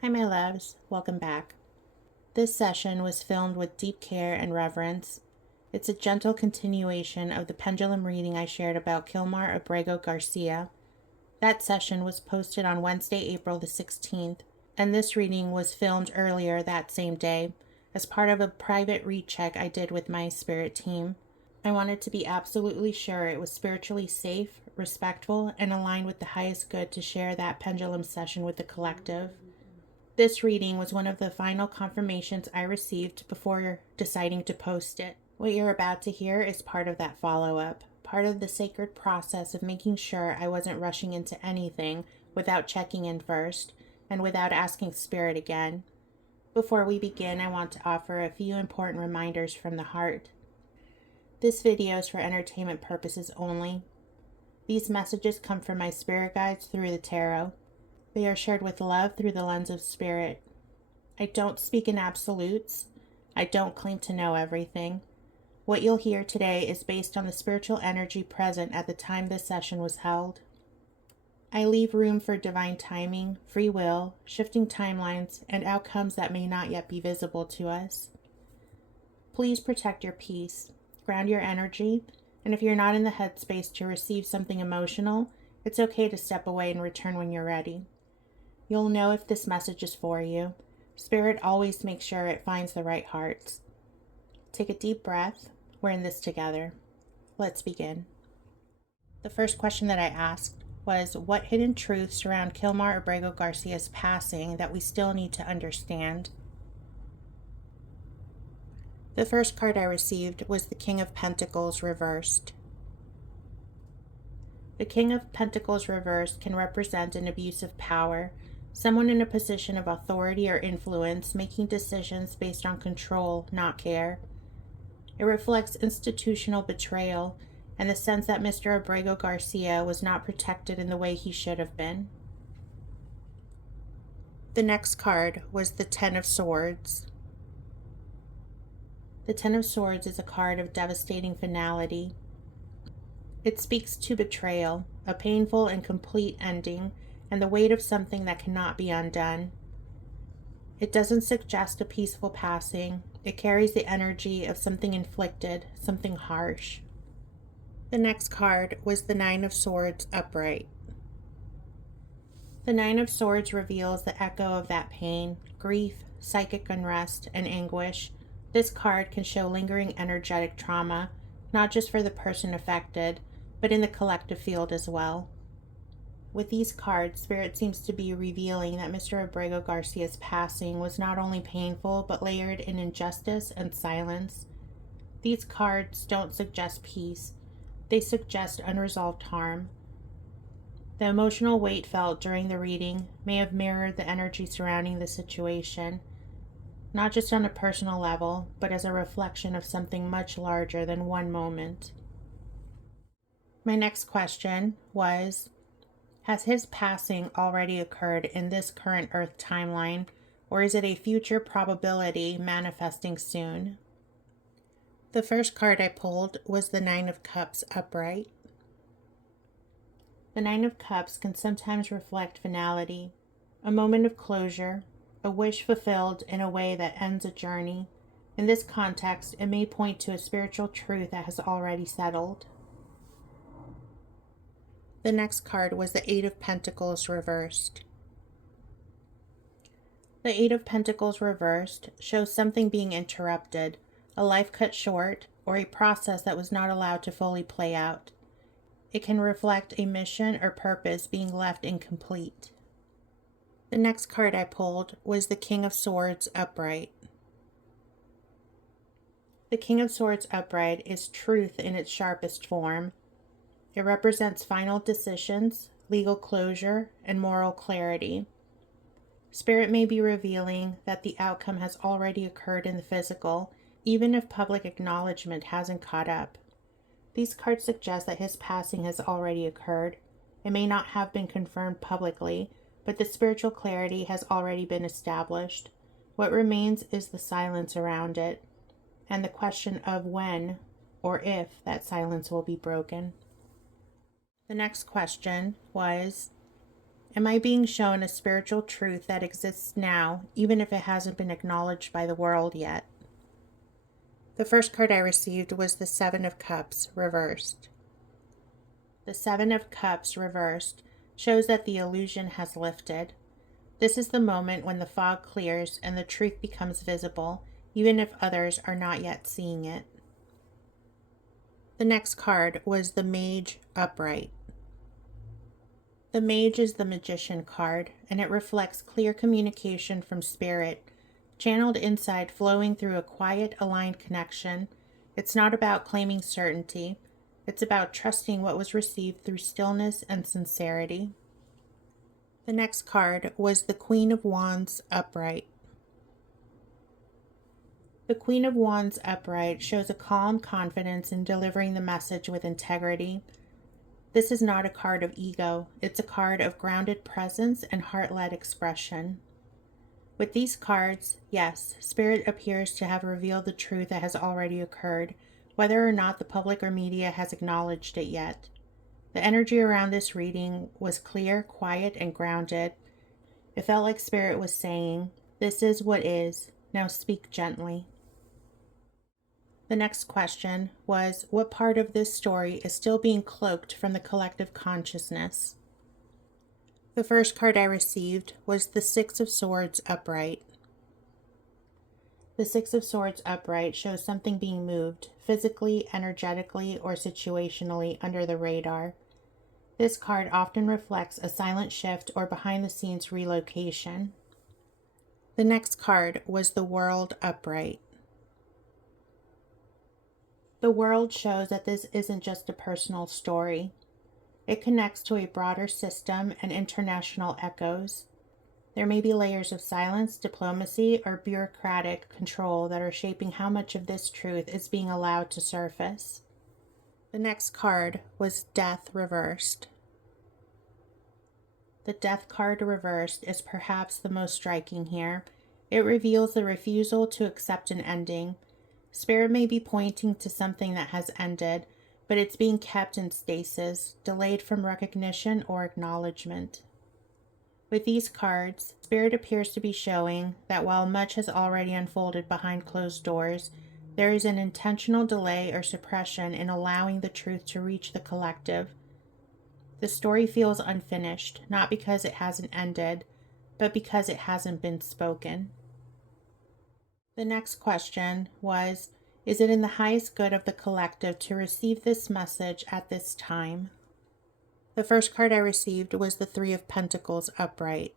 Hi, my loves. Welcome back. This session was filmed with deep care and reverence. It's a gentle continuation of the pendulum reading I shared about Kilmar Abrego Garcia. That session was posted on Wednesday, April the 16th, and this reading was filmed earlier that same day as part of a private recheck I did with my spirit team. I wanted to be absolutely sure it was spiritually safe, respectful, and aligned with the highest good to share that pendulum session with the collective. This reading was one of the final confirmations I received before deciding to post it. What you're about to hear is part of that follow-up, part of the sacred process of making sure I wasn't rushing into anything without checking in first and without asking Spirit again. Before we begin, I want to offer a few important reminders from the heart. This video is for entertainment purposes only. These messages come from my spirit guides through the tarot. They are shared with love through the lens of spirit. I don't speak in absolutes. I don't claim to know everything. What you'll hear today is based on the spiritual energy present at the time this session was held. I leave room for divine timing, free will, shifting timelines, and outcomes that may not yet be visible to us. Please protect your peace, ground your energy, and if you're not in the headspace to receive something emotional, it's okay to step away and return when you're ready. You'll know if this message is for you. Spirit always makes sure it finds the right hearts. Take a deep breath. We're in this together. Let's begin. The first question that I asked was, what hidden truths surround Kilmar Abrego Garcia's passing that we still need to understand? The first card I received was the King of Pentacles reversed. The King of Pentacles reversed can represent an abuse of power, someone in a position of authority or influence making decisions based on control, not care. It reflects institutional betrayal and the sense that Mr. Abrego Garcia was not protected in the way he should have been. The next card was the Ten of Swords. The Ten of Swords is a card of devastating finality. It speaks to betrayal, a painful and complete ending, and the weight of something that cannot be undone. It doesn't suggest a peaceful passing. It carries the energy of something inflicted, something harsh. The next card was the Nine of Swords upright. The Nine of Swords reveals the echo of that pain, grief, psychic unrest, and anguish. This card can show lingering energetic trauma, not just for the person affected, but in the collective field as well. With these cards, Spirit seems to be revealing that Mr. Abrego Garcia's passing was not only painful, but layered in injustice and silence. These cards don't suggest peace. They suggest unresolved harm. The emotional weight felt during the reading may have mirrored the energy surrounding the situation, not just on a personal level, but as a reflection of something much larger than one moment. My next question was, has his passing already occurred in this current Earth timeline, or is it a future probability manifesting soon? The first card I pulled was the Nine of Cups upright. The Nine of Cups can sometimes reflect finality, a moment of closure, a wish fulfilled in a way that ends a journey. In this context, it may point to a spiritual truth that has already settled. The next card was the Eight of Pentacles reversed. The Eight of Pentacles reversed shows something being interrupted, a life cut short, or a process that was not allowed to fully play out. It can reflect a mission or purpose being left incomplete. The next card I pulled was the King of Swords upright. The King of Swords upright is truth in its sharpest form. It represents final decisions, legal closure, and moral clarity. Spirit may be revealing that the outcome has already occurred in the physical, even if public acknowledgement hasn't caught up. These cards suggest that his passing has already occurred. It may not have been confirmed publicly, but the spiritual clarity has already been established. What remains is the silence around it, and the question of when or if that silence will be broken. The next question was, Am I being shown a spiritual truth that exists now, even if it hasn't been acknowledged by the world yet? The first card I received was the Seven of Cups reversed. The Seven of Cups reversed shows that the illusion has lifted. This is the moment when the fog clears and the truth becomes visible, even if others are not yet seeing it. The next card was the Mage upright. The Mage is the Magician card, and it reflects clear communication from Spirit, channeled insight flowing through a quiet, aligned connection. It's not about claiming certainty. It's about trusting what was received through stillness and sincerity. The next card was the Queen of Wands upright. The Queen of Wands upright shows a calm confidence in delivering the message with integrity. This is not a card of ego. It's a card of grounded presence and heart-led expression. With these cards, yes, Spirit appears to have revealed the truth that has already occurred, whether or not the public or media has acknowledged it yet. The energy around this reading was clear, quiet, and grounded. It felt like Spirit was saying, "This is what is. Now speak gently." The next question was, what part of this story is still being cloaked from the collective consciousness? The first card I received was the Six of Swords upright. The Six of Swords upright shows something being moved, physically, energetically, or situationally under the radar. This card often reflects a silent shift or behind-the-scenes relocation. The next card was the World upright. The World shows that this isn't just a personal story. It connects to a broader system and international echoes. There may be layers of silence, diplomacy, or bureaucratic control that are shaping how much of this truth is being allowed to surface. The next card was Death reversed. The Death card reversed is perhaps the most striking here. It reveals the refusal to accept an ending. Spirit may be pointing to something that has ended, but it's being kept in stasis, delayed from recognition or acknowledgement. With these cards, Spirit appears to be showing that while much has already unfolded behind closed doors, there is an intentional delay or suppression in allowing the truth to reach the collective. The story feels unfinished, not because it hasn't ended, but because it hasn't been spoken. The next question was, is it in the highest good of the collective to receive this message at this time? The first card I received was the Three of Pentacles upright.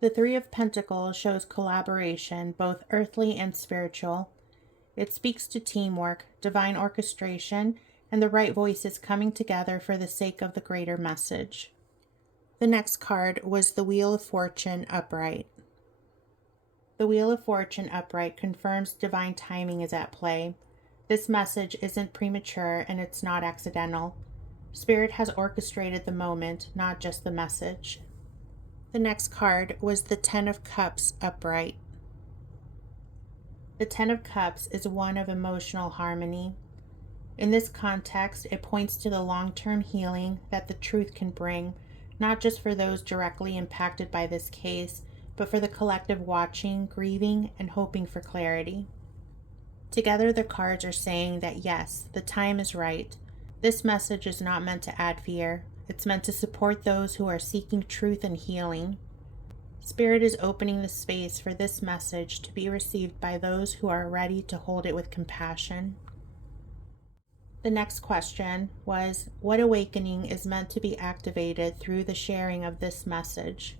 The Three of Pentacles shows collaboration, both earthly and spiritual. It speaks to teamwork, divine orchestration, and the right voices coming together for the sake of the greater message. The next card was the Wheel of Fortune upright. The Wheel of Fortune upright confirms divine timing is at play. This message isn't premature and it's not accidental. Spirit has orchestrated the moment, not just the message. The next card was the Ten of Cups upright. The Ten of Cups is one of emotional harmony. In this context, it points to the long-term healing that the truth can bring, not just for those directly impacted by this case, but for the collective watching, grieving, and hoping for clarity. Together, the cards are saying that yes, the time is right. This message is not meant to add fear. It's meant to support those who are seeking truth and healing. Spirit is opening the space for this message to be received by those who are ready to hold it with compassion. The next question was, what awakening is meant to be activated through the sharing of this message?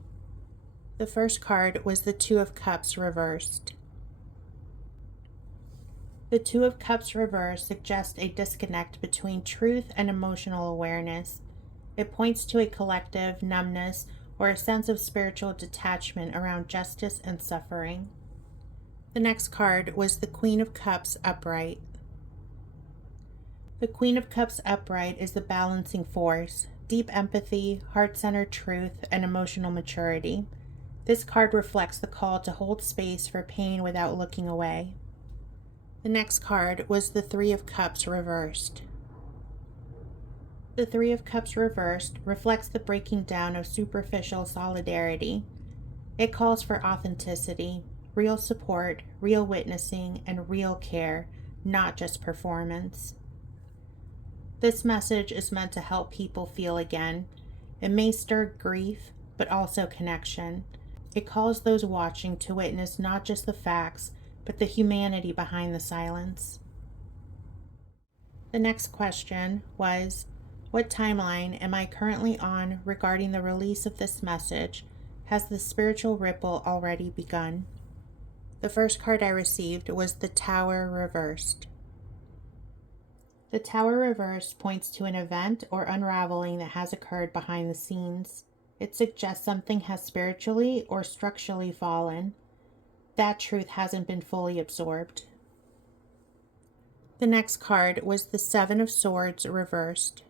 The first card was the Two of Cups reversed. The Two of Cups reversed suggests a disconnect between truth and emotional awareness. It points to a collective numbness or a sense of spiritual detachment around justice and suffering. The next card was the Queen of Cups upright. The Queen of Cups upright is the balancing force, deep empathy, heart-centered truth, and emotional maturity. This card reflects the call to hold space for pain without looking away. The next card was the Three of Cups reversed. The Three of Cups reversed reflects the breaking down of superficial solidarity. It calls for authenticity, real support, real witnessing, and real care, not just performance. This message is meant to help people feel again. It may stir grief, but also connection. It calls those watching to witness not just the facts, but the humanity behind the silence. The next question was, what timeline am I currently on regarding the release of this message? Has the spiritual ripple already begun? The first card I received was the Tower reversed. The Tower reversed points to an event or unraveling that has occurred behind the scenes. It suggests something has spiritually or structurally fallen. That truth hasn't been fully absorbed. The next card was the Seven of Swords reversed.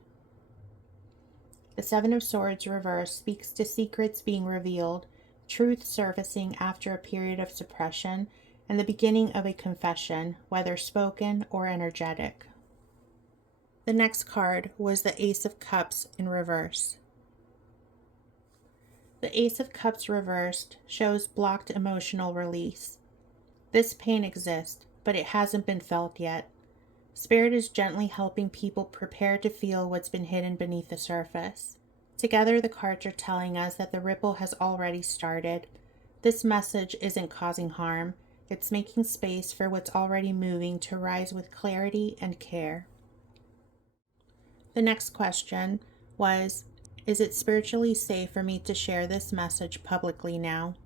The Seven of Swords reversed speaks to secrets being revealed, truth surfacing after a period of suppression, and the beginning of a confession, whether spoken or energetic. The next card was the Ace of Cups in reverse. The Ace of Cups reversed shows blocked emotional release. This pain exists, but it hasn't been felt yet. Spirit is gently helping people prepare to feel what's been hidden beneath the surface. Together, the cards are telling us that the ripple has already started. This message isn't causing harm. It's making space for what's already moving to rise with clarity and care. The next question was, is it spiritually safe for me to share this message publicly now?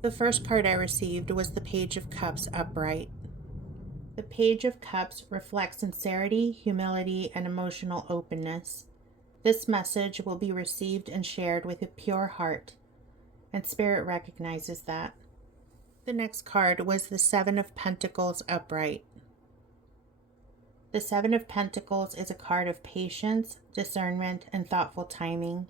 The first card I received was the Page of Cups upright. The Page of Cups reflects sincerity, humility, and emotional openness. This message will be received and shared with a pure heart, and Spirit recognizes that. The next card was the Seven of Pentacles upright. The Seven of Pentacles is a card of patience, discernment, and thoughtful timing.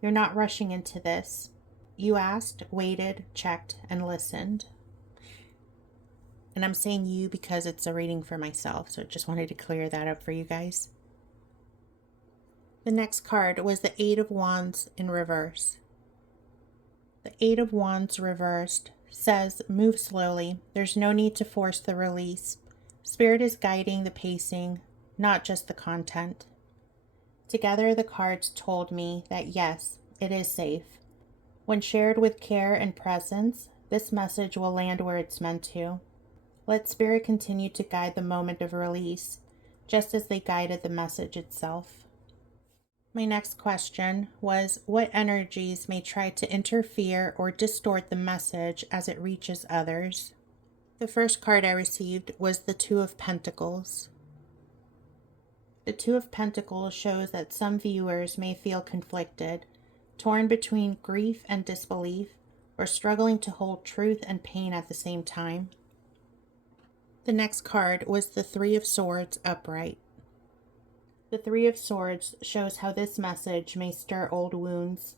You're not rushing into this. You asked, waited, checked, and listened. And I'm saying you because it's a reading for myself, so I just wanted to clear that up for you guys. The next card was the Eight of Wands in reverse. The Eight of Wands reversed says, move slowly. There's no need to force the release. Spirit is guiding the pacing, not just the content. Together, the cards told me that yes, it is safe. When shared with care and presence, this message will land where it's meant to. Let Spirit continue to guide the moment of release, just as they guided the message itself. My next question was, what energies may try to interfere or distort the message as it reaches others? The first card I received was the Two of Pentacles. The Two of Pentacles shows that some viewers may feel conflicted, torn between grief and disbelief, or struggling to hold truth and pain at the same time. The next card was the Three of Swords upright. The Three of Swords shows how this message may stir old wounds.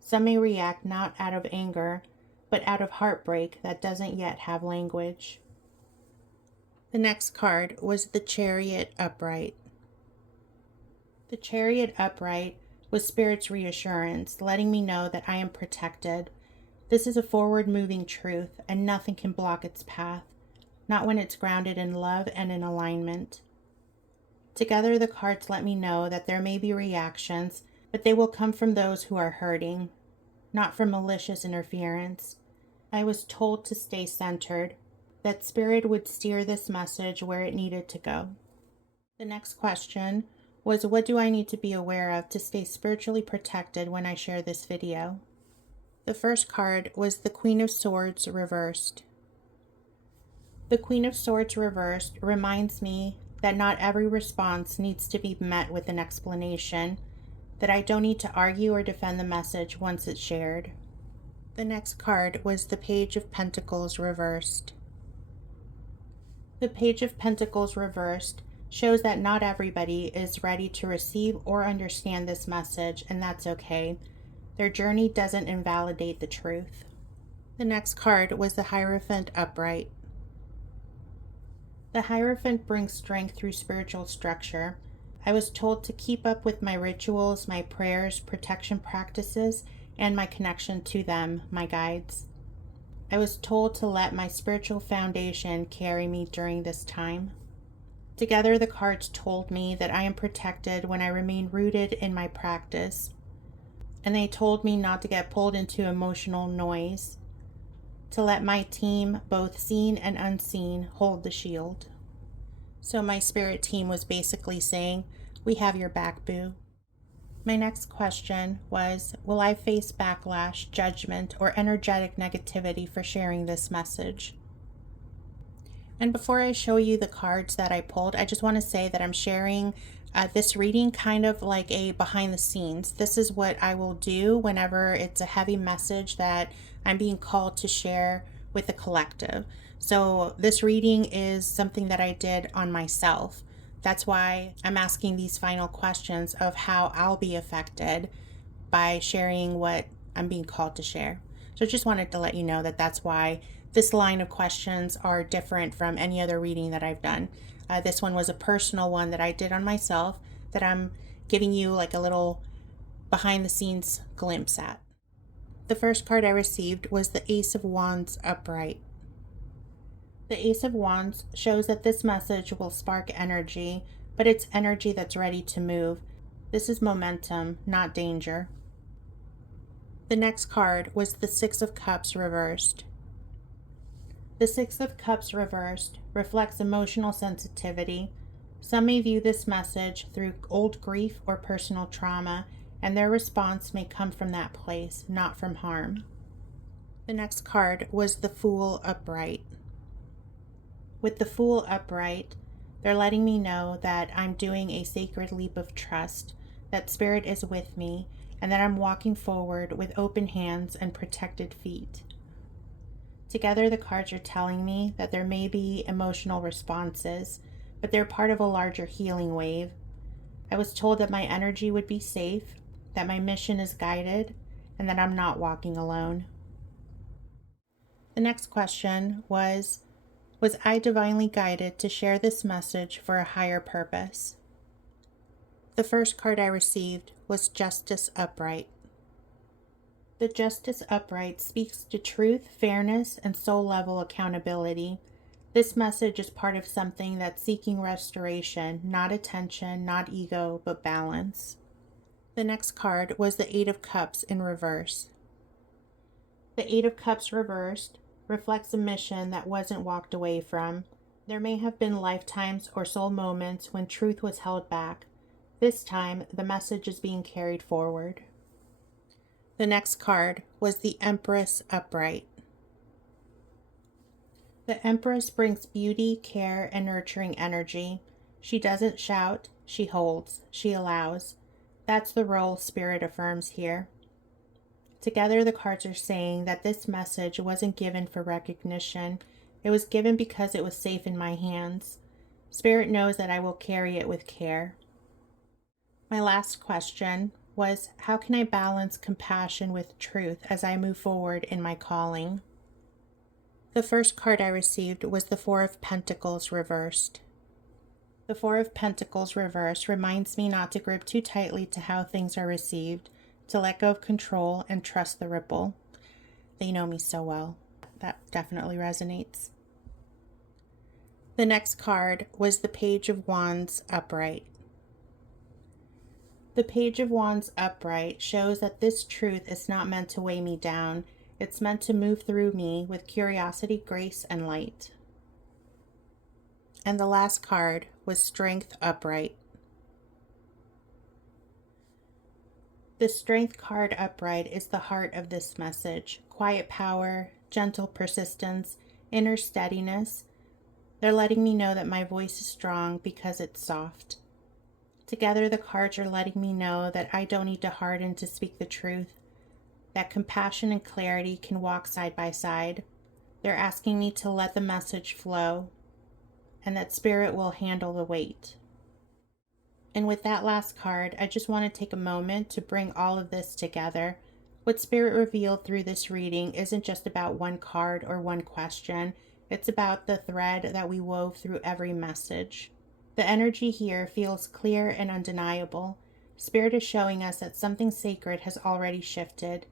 Some may react not out of anger, but out of heartbreak that doesn't yet have language. The next card was the Chariot upright. The Chariot upright was Spirit's reassurance, letting me know that I am protected. This is a forward-moving truth, and nothing can block its path, not when it's grounded in love and in alignment. Together, the cards let me know that there may be reactions, but they will come from those who are hurting, not from malicious interference. I was told to stay centered, that Spirit would steer this message where it needed to go. The next question was, what do I need to be aware of to stay spiritually protected when I share this video? The first card was the Queen of Swords reversed. The Queen of Swords reversed reminds me that not every response needs to be met with an explanation, that I don't need to argue or defend the message once it's shared. The next card was the Page of Pentacles reversed. The Page of Pentacles reversed shows that not everybody is ready to receive or understand this message, and that's okay. Their journey doesn't invalidate the truth. The next card was the Hierophant upright. The Hierophant brings strength through spiritual structure. I was told to keep up with my rituals, my prayers, protection practices, and my connection to them, my guides. I was told to let my spiritual foundation carry me during this time. Together, the cards told me that I am protected when I remain rooted in my practice. And they told me not to get pulled into emotional noise, to let my team, both seen and unseen, hold the shield. So my spirit team was basically saying, "We have your back, boo." My next question was, will I face backlash, judgment, or energetic negativity for sharing this message? And before I show you the cards that I pulled, I just want to say that I'm sharing this reading kind of like a behind the scenes. This is what I will do whenever it's a heavy message that I'm being called to share with the collective. So this reading is something that I did on myself. That's why I'm asking these final questions of how I'll be affected by sharing what I'm being called to share. So just wanted to let you know that that's why this line of questions are different from any other reading that I've done. This one was a personal one that I did on myself that I'm giving you like a little behind the scenes glimpse at. The first card I received was the Ace of Wands upright. The Ace of Wands shows that this message will spark energy, but it's energy that's ready to move. This is momentum, not danger. The next card was the Six of Cups reversed. The Six of Cups reversed reflects emotional sensitivity. Some may view this message through old grief or personal trauma, and their response may come from that place, not from harm. The next card was the Fool upright. With the Fool upright, they're letting me know that I'm doing a sacred leap of trust, that Spirit is with me, and that I'm walking forward with open hands and protected feet. Together, the cards are telling me that there may be emotional responses, but they're part of a larger healing wave. I was told that my energy would be safe, that my mission is guided, and that I'm not walking alone. The next question was I divinely guided to share this message for a higher purpose? The first card I received was Justice upright. The Justice upright speaks to truth, fairness, and soul-level accountability. This message is part of something that's seeking restoration, not attention, not ego, but balance. The next card was the Eight of Cups in reverse. The Eight of Cups reversed reflects a mission that wasn't walked away from. There may have been lifetimes or soul moments when truth was held back. This time, the message is being carried forward. The next card was the Empress upright. The Empress brings beauty, care, and nurturing energy. She doesn't shout, she holds, she allows. That's the role Spirit affirms here. Together, the cards are saying that this message wasn't given for recognition. It was given because it was safe in my hands. Spirit knows that I will carry it with care. My last question was, how can I balance compassion with truth as I move forward in my calling? The first card I received was the Four of Pentacles reversed. The Four of Pentacles reversed reminds me not to grip too tightly to how things are received, to let go of control and trust the ripple. They know me so well. That definitely resonates. The next card was the Page of Wands upright. The Page of Wands upright shows that this truth is not meant to weigh me down. It's meant to move through me with curiosity, grace, and light. And the last card was Strength upright. The Strength card upright is the heart of this message. Quiet power, gentle persistence, inner steadiness. They're letting me know that my voice is strong because it's soft. Together, the cards are letting me know that I don't need to harden to speak the truth, that compassion and clarity can walk side by side. They're asking me to let the message flow, and that Spirit will handle the weight. And with that last card, I just want to take a moment to bring all of this together. What Spirit revealed through this reading isn't just about one card or one question. It's about the thread that we wove through every message. The energy here feels clear and undeniable. Spirit is showing us that something sacred has already shifted,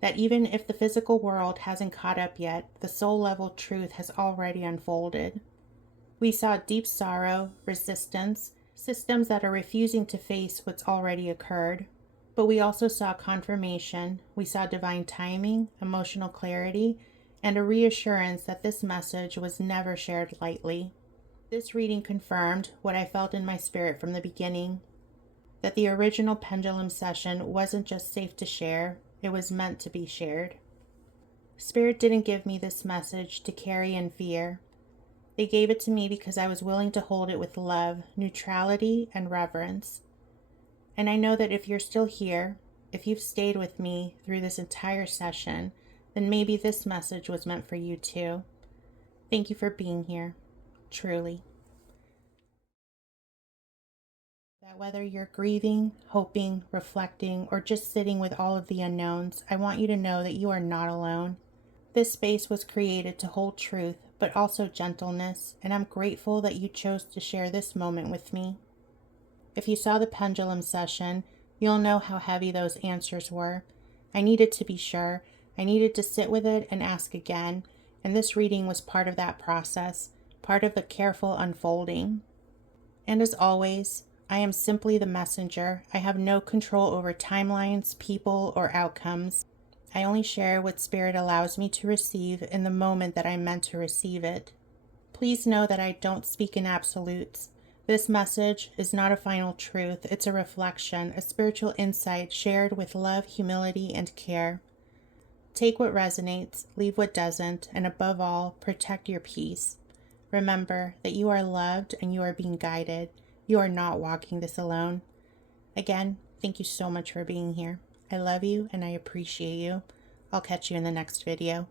that even if the physical world hasn't caught up yet, the soul level truth has already unfolded. We saw deep sorrow, resistance, systems that are refusing to face what's already occurred. But we also saw confirmation, we saw divine timing, emotional clarity, and a reassurance that this message was never shared lightly. This reading confirmed what I felt in my spirit from the beginning, that the original Pendulum Session wasn't just safe to share, it was meant to be shared. Spirit didn't give me this message to carry in fear. They gave it to me because I was willing to hold it with love, neutrality, and reverence. And I know that if you're still here, if you've stayed with me through this entire session, then maybe this message was meant for you too. Thank you for being here, truly. That whether you're grieving, hoping, reflecting, or just sitting with all of the unknowns, I want you to know that you are not alone. This space was created to hold truth, but also gentleness, and I'm grateful that you chose to share this moment with me. If you saw the Pendulum Session, you'll know how heavy those answers were. I needed to be sure. I needed to sit with it and ask again, and this reading was part of that process, part of the careful unfolding. And as always, I am simply the messenger. I have no control over timelines, people, or outcomes. I only share what Spirit allows me to receive in the moment that I'm meant to receive it. Please know that I don't speak in absolutes. This message is not a final truth. It's a reflection, a spiritual insight shared with love, humility, and care. Take what resonates, leave what doesn't, and above all, protect your peace. Remember that you are loved and you are being guided. You are not walking this alone. Again, thank you so much for being here. I love you and I appreciate you. I'll catch you in the next video.